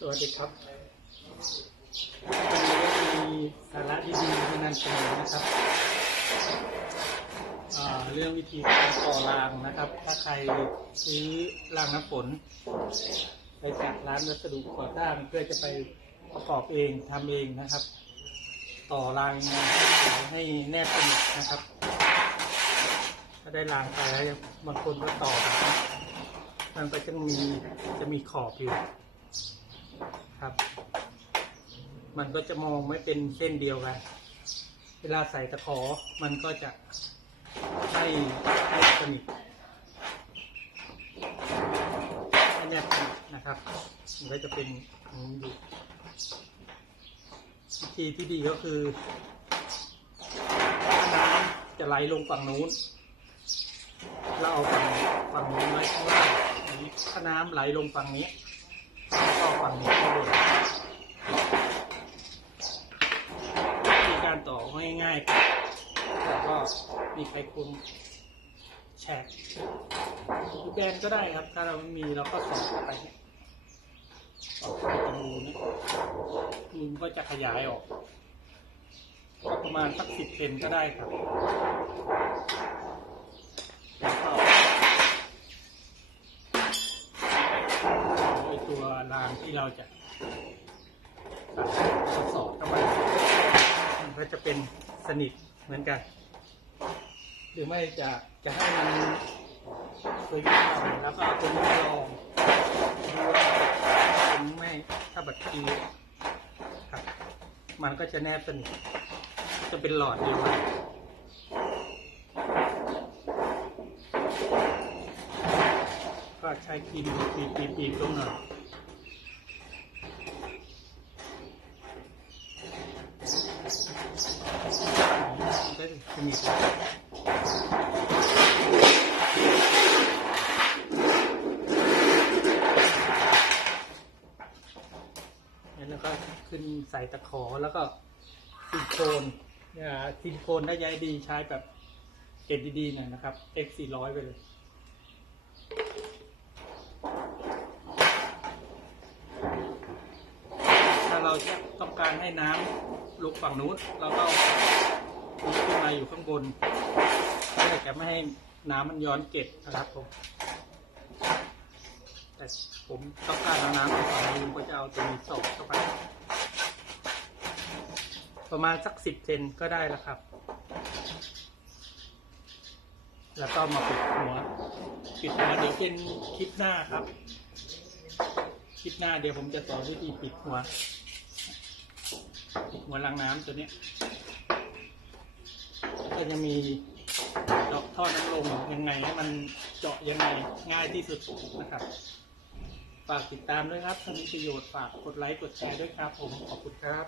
สวัสดีครับวันนี้ก็มีสาระดีๆมานำเสนอนะครับ เรื่องวิธีการต่อรางนะครับ ถ้าใครซื้อรางน้ำฝน ไปจากร้านวัสดุก่อสร้างเพื่อจะไปประกอบเองทำเองนะครับ ต่อรางยังไงให้แนบสนิทนะครับ ถ้าได้รางไปแล้วบางคนก็ต่อแบบมันก็จะมีจะมีขอบอยู่ ครับ มันก็จะมองไม่เป็นเส้นเดียวกัน เวลาใส่ตะขอมันก็จะให้ให้สนิทให้แนบสนิทนะครับ มันก็จะเป็นอย่างนี้อยู่วิธีที่ดีก็คือน้ำจะไหลลงฝั่งนู้นเราเอาฝั่งฝั่งนู้นไว้ข้างล่างถ้าน้ำไหลลงฝั่งนี้ ก็ฝังนี้ข้างบนวิธีการต่อง่ายๆแล้วก็มีไขควงแฉกหรือแบนก็ได้ครับ ถ้าเราไม่มีเราก็สอดเข้าไปสอดเข้าไปตรงรูนี้รูมันก็จะขยายออก ประมาณสักสิบเซนก็ได้ครับแล้วก็ ไอตัวรางที่เราจะตัดทดสอบเข้าไปมันก็จะเป็นสนิทเหมือนกัน หรือไม่จะจะให้มันสวยงาแล้วก็เอาตัวนี้ลองดูว่าเป็นไม่ถ้าบัตรคีครับ มันก็จะแนบสนิทจะเป็นหลอดเดียวกันก็ใช้ครีมครีมครีมครีมลงหน่อย ได้สนิทแล้วก็ขึ้นใส่ตะขอแล้วก็ซิลิโคนเนี่ยซิลิโคนได้ย้ายดีใช้แบบเกรดดีๆหน่อยนะครับ X 4 0 0ไปเลยถ้าเราต้องการให้น้ำลงฝั่งนู้นเราก็ เอายกขึ้นมาอยู่ข้างบนเพื่อจะไม่ให้น้ำมันย้อนเก็บนะครับผมแต่ผมต้องการเอาน้ำลงฝั่งนู้นก็จะเอาตัวนี้สอบเข้าไป ประมาณสักสิบเซนก็ได้แล้วครับ แล้วก็มาปิดหัวปิดหัวเดี๋ยวเป็นคลิปหน้าครับ คลิปหน้าเดี๋ยวผมจะสอนวิธีปิดหัวปิดหัวรางน้ำตัวเนี้ย ก็จะมีเจาะท่อน้ำลมยังไงให้มันเจาะยังไงง่ายที่สุดนะครับ ฝากติดตามด้วยครับถ้ามีประโยชน์ฝากกดไลค์กดแชร์ด้วยครับ ผมขอบคุณครับ